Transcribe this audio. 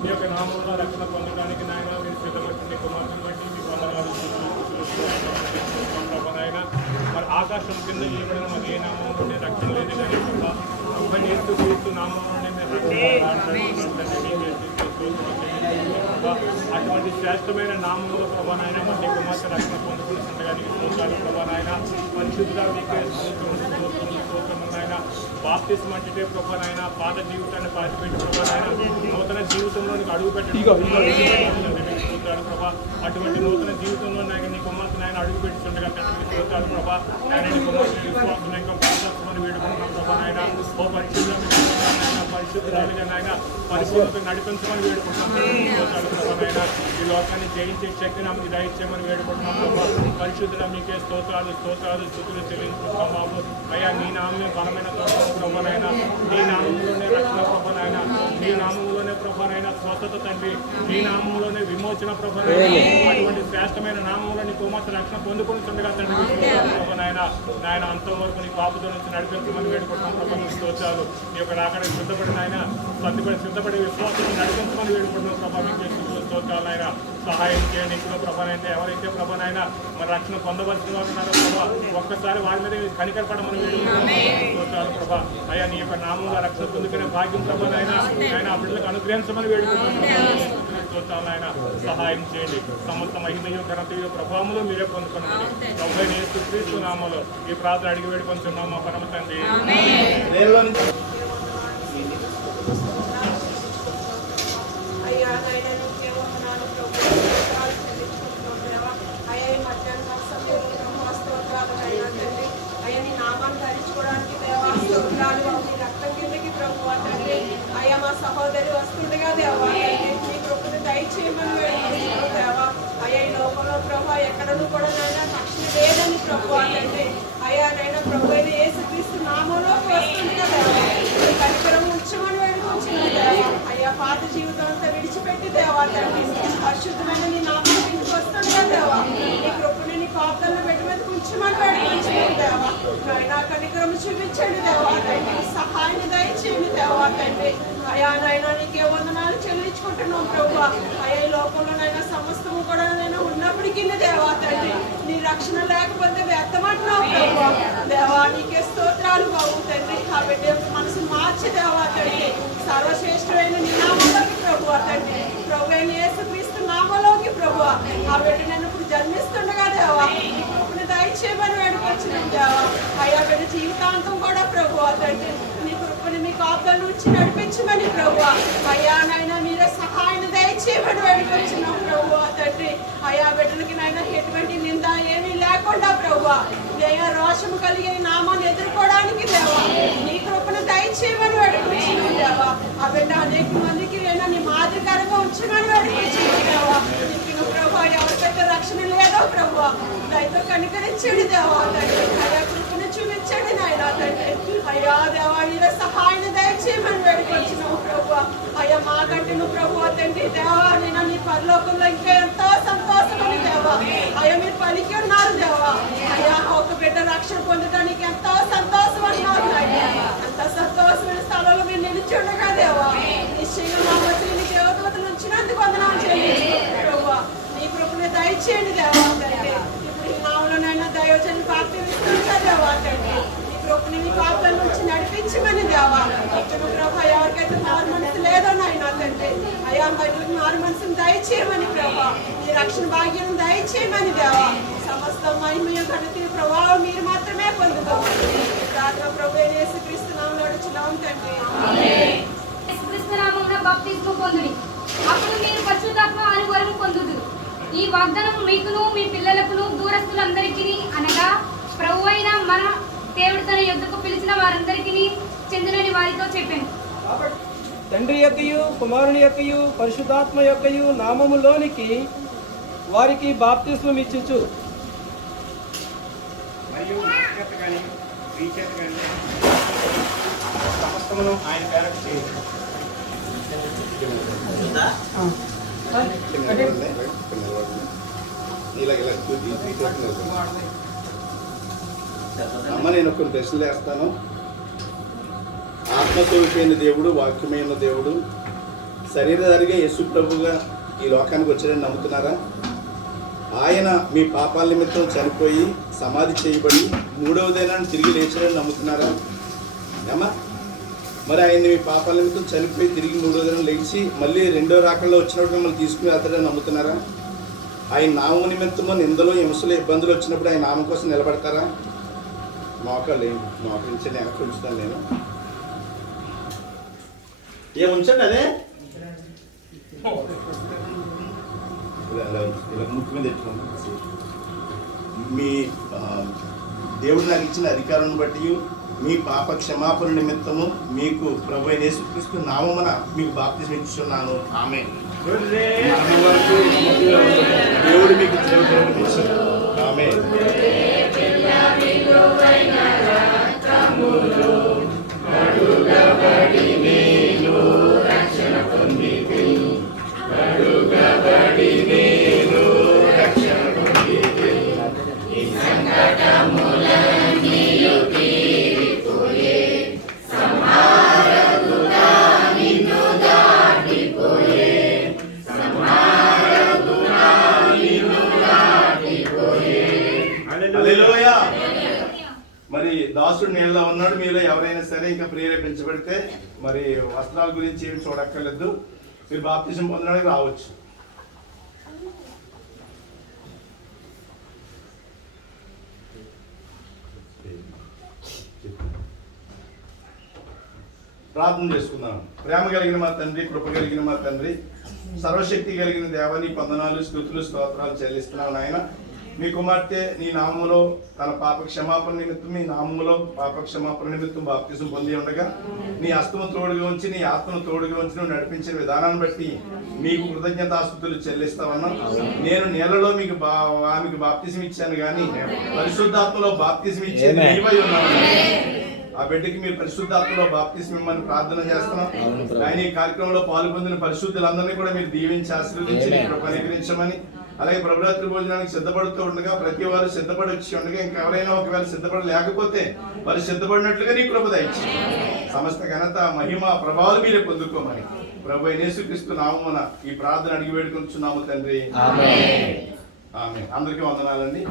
మీ యొక్క నామంలో రక్షణ పొందడానికి నాయన మీరు సిద్ధపడుతుంది కుమార్తెను బట్టి మీ వందనాలు ప్రభానైనా మరి ఆకాశం కింద ఇవ్వడం మరి ఏ నామంలోనే రక్షణ లేదు కానీ ప్రభా యేసుక్రీస్తు నామంలోనే మేము అటువంటి శ్రేష్టమైన నామంలో ప్రభానైనా మరి కుమార్తె రక్షణ పొందుకుంటుండగా స్తోత్రాలు ప్రభానైనా పరిశుద్ధ మీకే స్తోత్రములైన బాప్తిస్మం అంటే ప్రభానైనా పాత జీవితాన్ని పాతిపెట్టి ప్రభానైనా నూతన జీవితంలోనికి అడుగు పెట్టడం స్తోత్రాలు ప్రభా అటువంటి నూతన జీవితంలో నాయన నీ కుమార్తె నాయన అడుగు పెట్టుతుండగా తండ్రి స్తోత్రాలు ప్రభా నాయన నీ కుమార్తె విశ్వాసం ఇంకా పాత్రమని వేడుకుంటున్నాం ప్రభానైనా ఓ పరిశుద్ధురాలుగా నాయన పరిపూర్ణత నడిపించమని వేడుకుంటున్నాం స్తోత్రాలు ప్రభానైనా ఈ లోకాన్ని జయించే శక్తి నాకు దయచేయమని వేడుకుంటున్నాం ప్రభా పరిశుద్ధుల మీకే స్తోత్రాలు స్థుతులు చెల్లించుకుంటున్నాం బాబు అయ్యా నీ నామే బలమైన తోటం ప్రభానైనా నీ నామంలోనే రక్షణ ప్రభానైనా నీ నామంలోనే ప్రభానైనా స్వస్థత తండ్రి నీ నామంలోనే విమోచన ప్రభానైనా అటువంటి శ్రేష్టమైన నామంలో నీ కుమార్తె రక్షణ పొందుకుంటుండగా తండ్రి ప్రభానైనా నాయన అంతం వరకు నీ పాపతో నుంచి నడిపించమని వేడుకుంటున్నాం ప్రభా స్తోత్రాలు ఈ యొక్క రాకడానికి సిద్ధపడిన ఆయన సిద్ధపడి విశ్వాసం నడిపించమని వేడుకుంటున్నాం ప్రభా మీకు స్తోత్రాలు ఆయన సహాయం చేయండి ఇప్పుడు ప్రభానైతే ఎవరైతే ప్రభానైనా మరి రక్షణ పొందవలసిన వారు ఉన్నారో ప్రభా ఒక్కసారి వారి మీద కనికరపడమని వేడుకుంటున్నాం ప్రభా అయ్యా నీ యొక్క నామంలో రక్షణ పొందుకునే భాగ్యం ప్రభానైనా ఆయన ఆ బిడ్డలకు అనుగ్రహించమని వేడుకుంటున్నాం స్తోత్రాలు ఆయన సహాయం చేయండి సమస్త మహిమయో ఘనతయో ప్రభావములు మీరే పొందుకున్నామని ప్రభువైన యేసుక్రీస్తు నామములో ఈ ప్రార్థన అడిగి వేడుకొంటున్నాం మా పరమ తండ్రి. అయ్యా మా సహోదరి వస్తుండగా దేవా మీ కృపను దయచేయమని వేడుకుంటున్నాం దేవా అయ్యా ఈ లోకంలో ప్రభు ఎక్కడను కూడా నైనా రక్షణ లేదని ప్రభు అంటే అయ్యా నైనా ప్రభు అయిన యేసుక్రీస్తు నామంలోకి వస్తుండగా దేవా కనికరం ఉంచమని వేడుకుంటున్నాం దేవా అయ్యా పాత జీవితం అంతా విడిచిపెట్టి దేవా తండ్రి పరిశుద్ధమైన నీ నామం ఇంటికి వస్తుండగా దేవా నీ కృపను నీ పాత్రలను పెట్టి మీద ఉంచమని వేడుకుంటున్నాం దేవా నాయనా కనికరం చూపించండి దేవా తండ్రి సహాయాన్ని దయచేయండి దేవా తండ్రి అయా నైనా నీకే వందనాలు చెల్లించుకుంటున్నాం ప్రభు అయ్యా ఈ లోకంలోనైనా సమస్తము కూడా నైనా ఉన్నప్పటికీ దేవా తండ్రి నీ రక్షణ లేకపోతే వ్యర్థమంటున్నావు ప్రభు దేవా నీకే స్తోత్రాలు బాబు తండ్రి ఆ బిడ్డ యొక్క మనసు మార్చి దేవా తండ్రి సర్వశ్రేష్ఠమైన నీ నామంలోకి ప్రభు తండ్రి ప్రభు అయిన యేసుక్రీస్తు నామంలోకి ప్రభు ఆ బిడ్డ నేను ఇప్పుడు జన్మిస్తుండగా దేవా నీ కృపను దయచేయమని వేడుకొచ్చినాం దేవా అయ్యా బిడ్డ జీవితాంతం కూడా ప్రభు తండ్రి నీ కృపని మీ కాపుల నుంచి నడిపించమని ప్రభు అయ్యా నైనా మీరే సహాయాన్ని దయచేయమని వేడుకొచ్చినాం ప్రభు తండ్రి అయ్యా బిడ్డలకి నైనా ఎటువంటి నింద ఏమీ లేకుండా ప్రభు దయ రోషము కలిగిన నామాన్ని ఎదుర్కోవడానికి దేవా నీ కృపను దయచేయమని వేడుకొచ్చినాం దేవా ఆ బిడ్డ అనేక మందికి అయినా నీ మాదిరికరంగా ఉంచమని వేడుకొచ్చినాం దేవా నీకు ప్రభు ఎవరికైతే రక్షణ లేదో ప్రభు దయతో కనికరించండి దేవా తండ్రి అయ్యా కృపను చూపించండి నాయన తండ్రి అయ్యా దేవా నీరే సహాయాన్ని దయచేయమని వేడుకొచ్చినావు ప్రభు అయ్యా మాకంటే నువ్వు ప్రభు తండ్రి దేవా నేను నీ పరలోకంలో ఇంకా ఎంతో సంతోషమని దేవా అయ్యా మీరు పలికి ఉన్నారు దేవా అయ్యా ఒక బిడ్డ రక్షణ పొందడానికి ఎంతో సంతోషం అన్నారు అంత సంతోషమైన స్థలంలో మీరు నిలిచుండగా దేవా నిశ్చయంగా మా మధ్య నీ దేవతలు ఉంచినందుకు వందనాలు చెల్లించుకుంటున్నాం ప్రభు నీ కృపను దయచేయండి దేవా తండ్రి ఇప్పుడు ఈ నామలోనైనా దైవజన్ పార్టీ ఇస్తుంటా దేవా తండ్రి కృపని మీ పాపల నుంచి నడిపించమని దేవా ఇతను ప్రభా ఎవరికైతే మారు మనసు లేదో నాయన తండ్రి అయ్యా మరి మారు మనసును దయచేయమని ప్రభా మీ రక్షణ భాగ్యం దయచేయమని దేవా సమస్త మహిమయ ఘనత ప్రభావం మీరు మాత్రమే పొందుకోవాలి ప్రార్థన ప్రభు యేసుక్రీస్తు నామములో అడుగుచున్నాం తండ్రి ఆమేన్. యేసుక్రీస్తు నామమున బాప్తిస్మం పొందుడి అప్పుడు మీరు పరిశుద్ధాత్మ అను వరం పొందుదురు. ఈ వాగ్దానం మీకును మీ పిల్లలకును దూరస్తులందరికీ అనగా ప్రభువైన మన దేవుడు తన యొద్దకు పిలిచిన వారందరికీ చెందినని వారితో చెప్పాను. తండ్రి యొక్కయు కుమారుని యొక్కయు పరిశుద్ధాత్మ యొక్కయు నామములోనికి వారికి బాప్తిస్మం ఇచ్చుచు మరియు సమస్తమును ఆయన పేరకు చేయండి. అమ్మ నేను కొన్ని ప్రశ్నలు వేస్తాను. ఆత్మస్వరూపైన దేవుడు, వాక్యమైన దేవుడు, శరీరధారిగా యేసు ప్రభుగా ఈ లోకానికి వచ్చాడని నమ్ముతున్నారా? ఆయన మీ పాపాల నిమిత్తం చనిపోయి సమాధి చేయబడి 3వ దినాన్ని తిరిగి లేచాడని నమ్ముతున్నారా? ఏమా మరి ఆయన్ని మీ పాపాల నిమిత్తం చనిపోయి తిరిగి 3వ దినం లేచి మళ్ళీ 2వ రాకల్లో వచ్చినప్పుడు మిమ్మల్ని తీసుకుని వెళ్తాడని నమ్ముతున్నారా? ఆయన నామం నిమిత్తము నిందలు హింసలు ఇబ్బందులు వచ్చినప్పుడు ఆయన నామం కోసం నిలబడతారా? మోకాళ్ళు మోకరించి వెనక్కి ఉంచుతాను నేను. ఉంచండి అదే ఇలా ముక్కు మీద ఎట్టుకోండి. మీ దేవుడు నాకు ఇచ్చిన అధికారం బట్టి మీ పాప క్షమాపణ నిమిత్తము మీకు ప్రభు అయిన యేసుక్రీస్తు నామమున మీకు బాప్తిజం ఇస్తున్నాను. ఆమేన్. దేవుడు మీకు జీవకరణ ఇచ్చాడు. ఆమేన్. హల్లెలూయా. మరి దాసుడు నీళ్ళలో ఉన్నాడు. మీలో ఎవరైనా సరే ఇంకా ప్రేరేపించబడితే మరి వస్త్రాల గురించి ఏమి చూడక్కర్లేదు, మీరు బాప్తిజం పొందడానికి రావచ్చు. ప్రార్థన చేసుకుందాం. ప్రేమ కలిగిన మా తండ్రి, కృప కలిగిన మా తండ్రి, సర్వశక్తి కలిగిన దేవాని వందనాలు స్తుతులు స్తోత్రాలు చెల్లిస్తున్నావు నాయన. మీ కుమార్తె నీ నామములో తన పాప క్షమాపణ నిమిత్తం మీ నామములో పాప క్షమాపణ నిమిత్తం బాప్తిజం పొంది ఉండగా నీ హస్తము తోడుగా ఉంచి నీ ఆత్మను తోడుగా ఉంచి నువ్వు నడిపించిన విధానాన్ని బట్టి మీకు కృతజ్ఞతాస్తుతులు చెల్లిస్తామన్నా. నేను నేలలో మీకు ఆమెకు బాప్తిజం ఇచ్చాను కానీ పరిశుద్ధాత్మలో బాప్తిజం ఇచ్చేది నీవై ఉన్నావు. ఆ బిడ్డకి మీరు పరిశుద్ధాత్మలో బాప్తిజం ఇమ్మని ప్రార్థన చేస్తున్నాం. ఆయన ఈ కార్యక్రమంలో పాల్గొందిన పరిశుద్ధులందరినీ కూడా మీరు దీవించి ఆశీర్వదించి అనుగ్రహించమని, అలాగే ప్రభురాత్రి భోజనానికి సిద్ధపడుతూ ఉండగా ప్రతి వారు సిద్ధపడి వచ్చి ఉండగా ఇంకెవరైనా ఒకవేళ సిద్ధపడలేకపోతే వారు సిద్ధపడినట్లుగా నీ కృప దయచి సమస్త ఘనత మహిమ ప్రభావాలు మీరే పొందుకోమని ప్రభు యేసుక్రీస్తు నామమున ఈ ప్రార్థన అడిగి వేడుకొంటున్నాము తండ్రి. ఆమేన్. అందరికీ వందనాలండి.